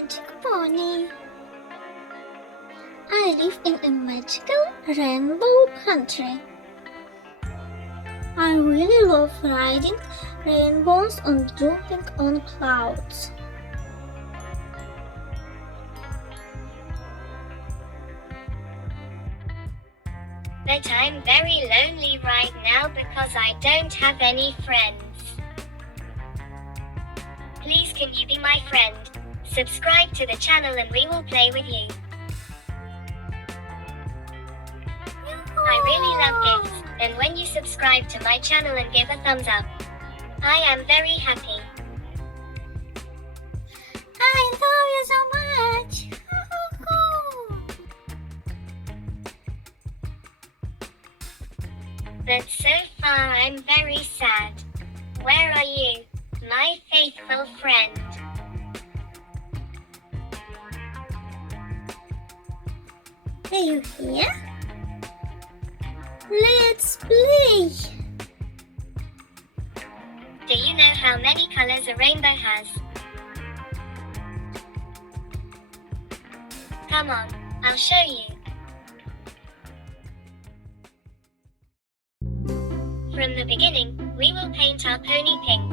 Magic Pony. I live in a magical rainbow country. I really love riding rainbows and jumping on clouds. But I'm very lonely right now because I don't have any friends. Please can you be my friend? Subscribe to the channel and we will play with you. I really love gifts, and when you subscribe to my channel and give a thumbs up, I am very happy. I love you so much. But so far I'm very sad. Where are you, my faithful friend? Are you here? Let's play. Do you know how many colors a rainbow has? Come on, I'll show you. From the beginning, we will paint our pony pink.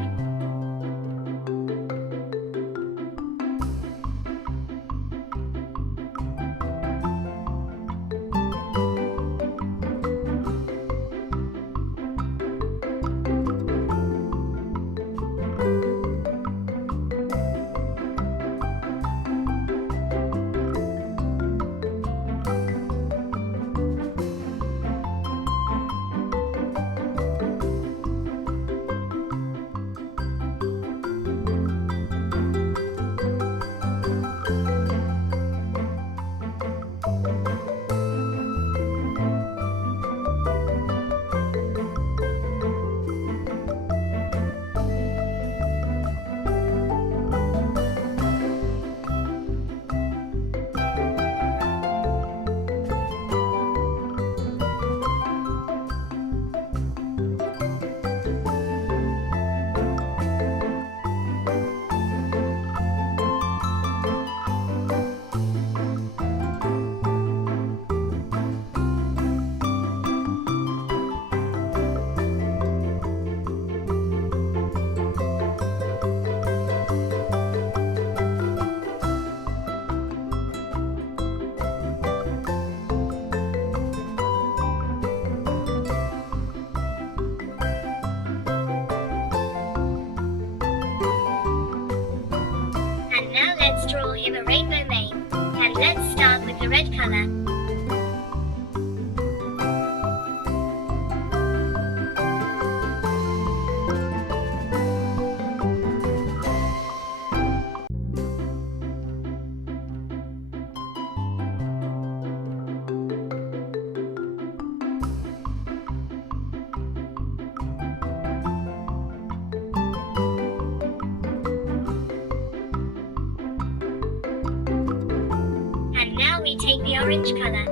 And now let's draw him a rainbow mane. And let's start with the red color. And now we take the orange color.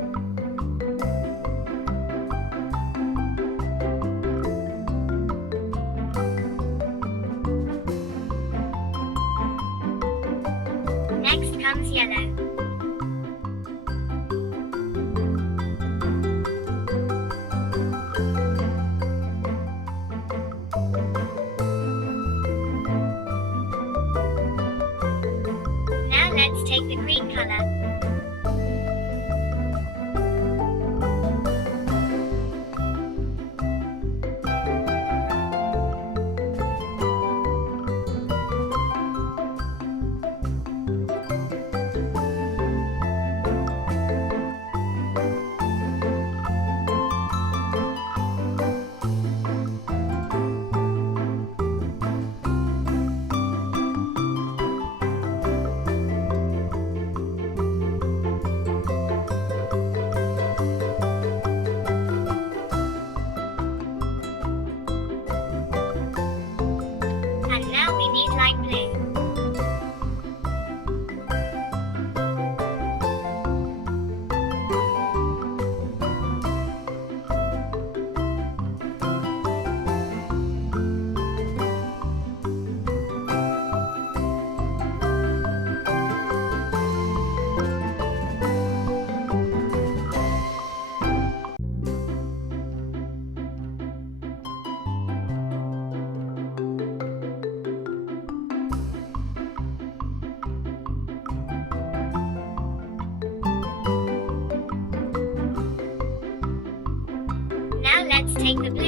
Next comes yellow. Now let's take the green color.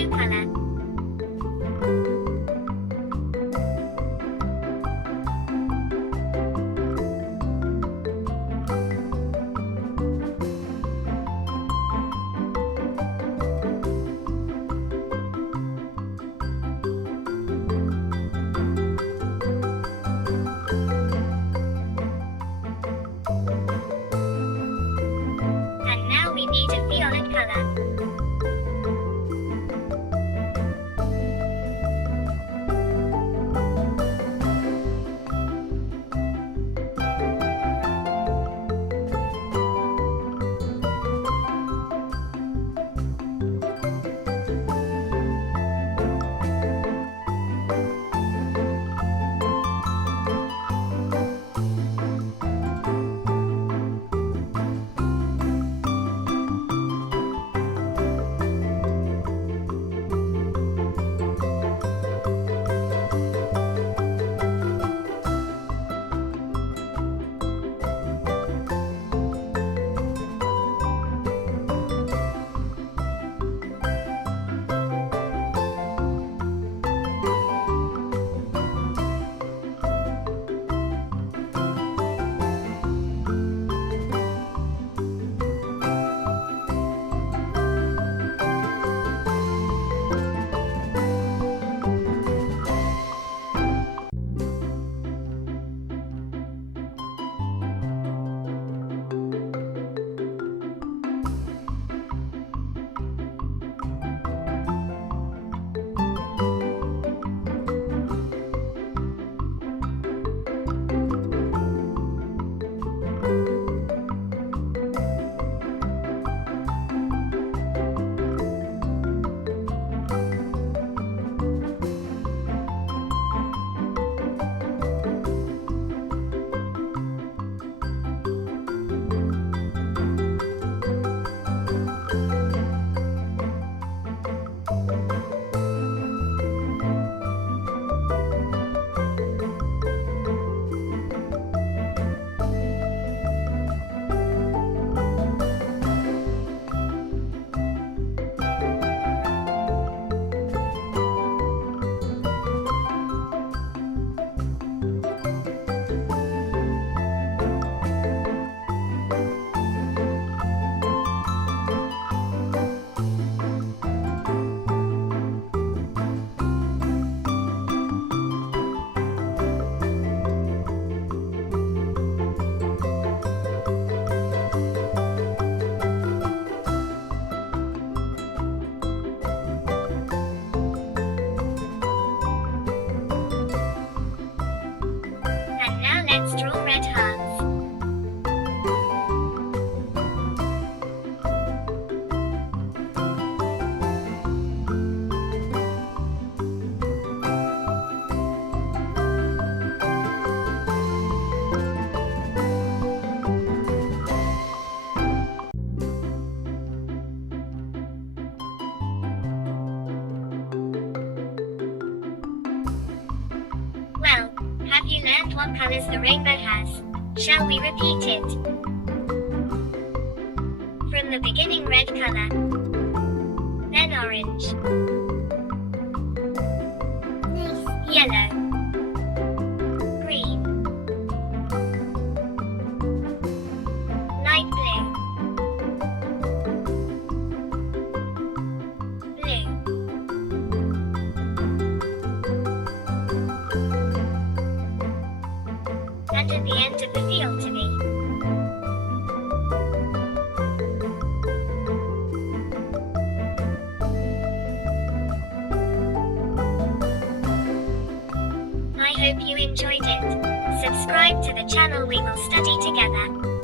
blue color. And now we need a violet color. And now let's draw red hearts. Well, have you learned what colors the rainbow has? Shall we repeat it? From the beginning red color, then orange, Nice. yellow, green, light blue, blue, and at the end of the field to be. I hope you enjoyed it. Subscribe to the channel, we will study together.